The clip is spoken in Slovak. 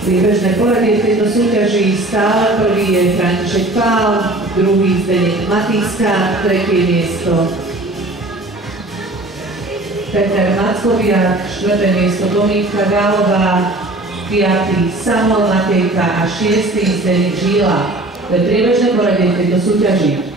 Priebežné poradie v tejto súťaži stále prvý je František Pál, druhý Zdeněk Matýska, tretie miesto Peter Mackoviak, štvrté miesto Dominika Gálová, piatý Samuel Matejka a šiestý Zdeněk Žíla. To je priebežné poradie v tejto súťaži.